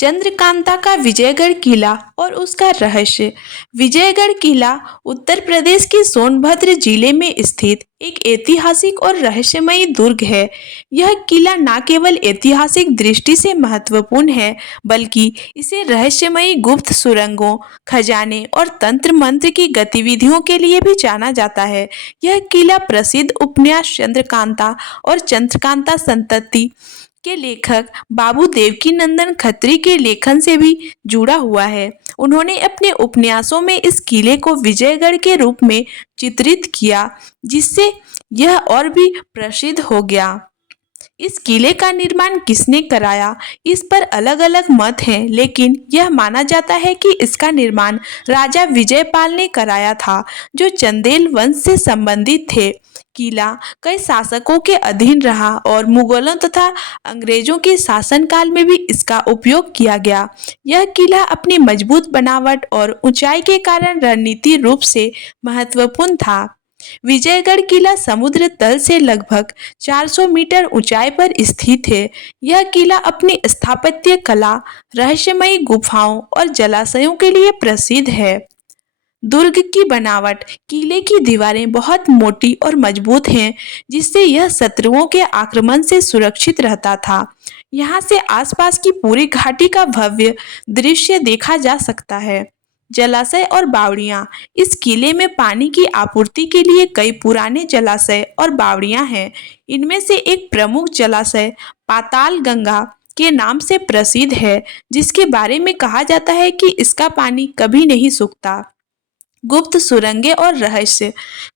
चंद्रकांता का विजयगढ़ किला और उसका रहस्य। विजयगढ़ किला उत्तर प्रदेश के सोनभद्र जिले में स्थित एक ऐतिहासिक और रहस्यमयी दुर्ग है। यह किला न केवल ऐतिहासिक दृष्टि से महत्वपूर्ण है, बल्कि इसे रहस्यमयी गुप्त सुरंगों, खजाने और तंत्र मंत्र की गतिविधियों के लिए भी जाना जाता है। यह किला प्रसिद्ध उपन्यास चंद्रकांता और चंद्रकांता संतति के लेखक बाबू देवकीनंदन खत्री के लेखन से भी जुड़ा हुआ है। उन्होंने अपने उपन्यासों में इस किले को विजयगढ़ के रूप में चित्रित किया, जिससे यह और भी प्रसिद्ध हो गया। इस किले का निर्माण किसने कराया, इस पर अलग-अलग मत हैं, लेकिन यह माना जाता है कि इसका निर्माण राजा विजयपाल ने कराया था, जो चंदेल वंश से संबंधित थे। किला कई शासकों के अधीन रहा और मुगलों तथा अंग्रेजों के शासनकाल में भी इसका उपयोग किया गया। यह किला अपनी मजबूत बनावट और ऊंचाई के कारण रणनीतिक रूप से महत्वपूर्ण था। विजयगढ़ किला समुद्र तल से लगभग 400 मीटर ऊंचाई पर स्थित है। यह किला अपनी स्थापत्य कला, रहस्यमयी गुफाओं और जलाशयों के लिए प्रसिद्ध है। दुर्ग की बनावट। किले की दीवारें बहुत मोटी और मजबूत हैं, जिससे यह शत्रुओं के आक्रमण से सुरक्षित रहता था। यहाँ से आसपास की पूरी घाटी का भव्य दृश्य देखा जा सकता है। जलाशय और बावड़ियाँ। इस किले में पानी की आपूर्ति के लिए कई पुराने जलाशय और बावड़ियाँ हैं। इनमें से एक प्रमुख जलाशय पाताल गंगा के नाम से प्रसिद्ध है, जिसके बारे में कहा जाता है कि इसका पानी कभी नहीं सूखता। गुप्त सुरंगें और रहस्य।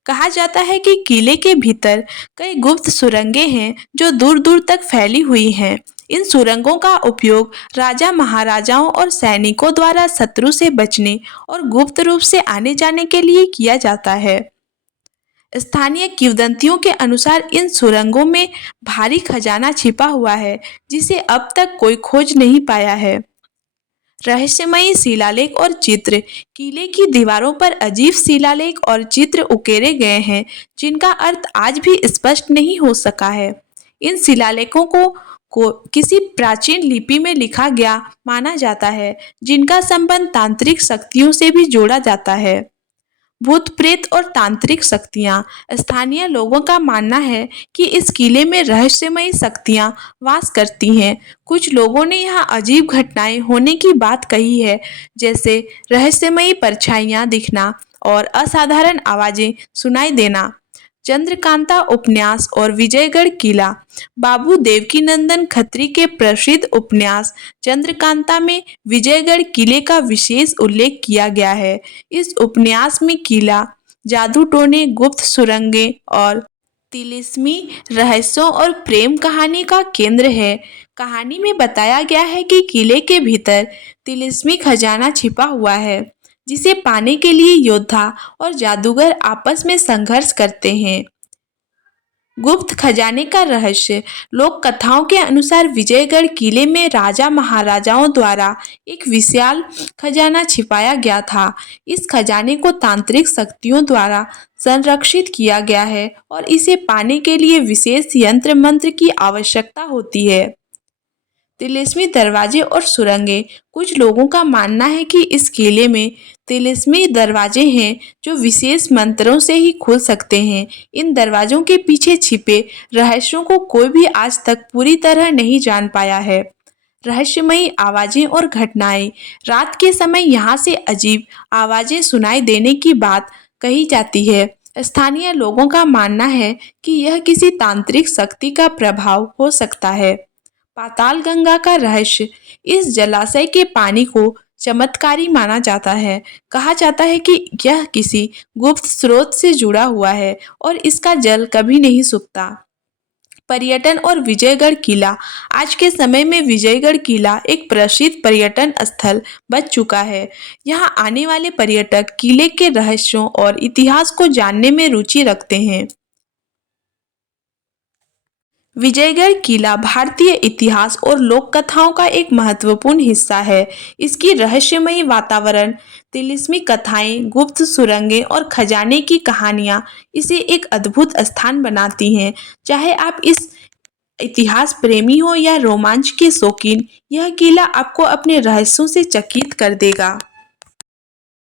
कहा जाता है कि किले के भीतर कई गुप्त सुरंगें हैं जो दूर दूर तक फैली हुई हैं। इन सुरंगों का उपयोग राजा महाराजाओं और सैनिकों द्वारा शत्रु से बचने और गुप्त रूप से आने जाने के लिए किया जाता है। स्थानीय किंवदंतियों के अनुसार इन सुरंगों में भारी खजाना छिपा हुआ है, जिसे अब तक कोई खोज नहीं पाया है। रहस्यमयी शिलालेख और चित्र। किले की दीवारों पर अजीब शिलालेख और चित्र उकेरे गए हैं, जिनका अर्थ आज भी स्पष्ट नहीं हो सका है। इन शिलालेखों को किसी प्राचीन लिपि में लिखा गया माना जाता है, जिनका संबंध तांत्रिक शक्तियों से भी जोड़ा जाता है। भूत प्रेत और तांत्रिक शक्तियाँ। स्थानीय लोगों का मानना है कि इस किले में रहस्यमयी शक्तियाँ वास करती हैं। कुछ लोगों ने यहाँ अजीब घटनाएं होने की बात कही है, जैसे रहस्यमयी परछाइयाँ दिखना और असाधारण आवाजें सुनाई देना। चंद्रकांता उपन्यास और विजयगढ़ किला। बाबू देवकीनंदन खत्री के प्रसिद्ध उपन्यास चंद्रकांता में विजयगढ़ किले का विशेष उल्लेख किया गया है। इस उपन्यास में किला जादू टोने, गुप्त सुरंगें और तिलिस्मी रहस्यों और प्रेम कहानी का केंद्र है। कहानी में बताया गया है कि किले के भीतर तिलिस्मी खजाना छिपा हुआ है, जिसे पाने के लिए योद्धा और जादूगर आपस में संघर्ष करते हैं। गुप्त खजाने का रहस्य। लोक कथाओं के अनुसार विजयगढ़ किले में राजा महाराजाओं द्वारा एक विशाल खजाना छिपाया गया था। इस खजाने को तांत्रिक शक्तियों द्वारा संरक्षित किया गया है और इसे पाने के लिए विशेष यंत्र मंत्र की आवश्यकता होती है। तिलिस्मी दरवाजे और सुरंगें। कुछ लोगों का मानना है कि इस किले में तिलिस्मी दरवाजे हैं जो विशेष मंत्रों से ही खुल सकते हैं। इन दरवाजों के पीछे छिपे रहस्यों को कोई भी आज तक पूरी तरह नहीं जान पाया है। रहस्यमयी आवाजें और घटनाएं। रात के समय यहाँ से अजीब आवाजें सुनाई देने की बात कही जाती है। स्थानीय लोगों का मानना है कि यह किसी तांत्रिक शक्ति का प्रभाव हो सकता है। पाताल गंगा का रहस्य। इस जलाशय के पानी को चमत्कारी माना जाता है। कहा जाता है कि यह किसी गुप्त स्रोत से जुड़ा हुआ है और इसका जल कभी नहीं सूखता। पर्यटन और विजयगढ़ किला। आज के समय में विजयगढ़ किला एक प्रसिद्ध पर्यटन स्थल बन चुका है। यहाँ आने वाले पर्यटक किले के रहस्यों और इतिहास को जानने में रुचि रखते हैं। विजयगढ़ किला भारतीय इतिहास और लोक कथाओं का एक महत्वपूर्ण हिस्सा है। इसकी रहस्यमयी वातावरण, तिलिस्मी कथाएं, गुप्त सुरंगें और खजाने की कहानियां इसे एक अद्भुत स्थान बनाती हैं। चाहे आप इस इतिहास प्रेमी हो या रोमांच के शौकीन, यह किला आपको अपने रहस्यों से चकित कर देगा।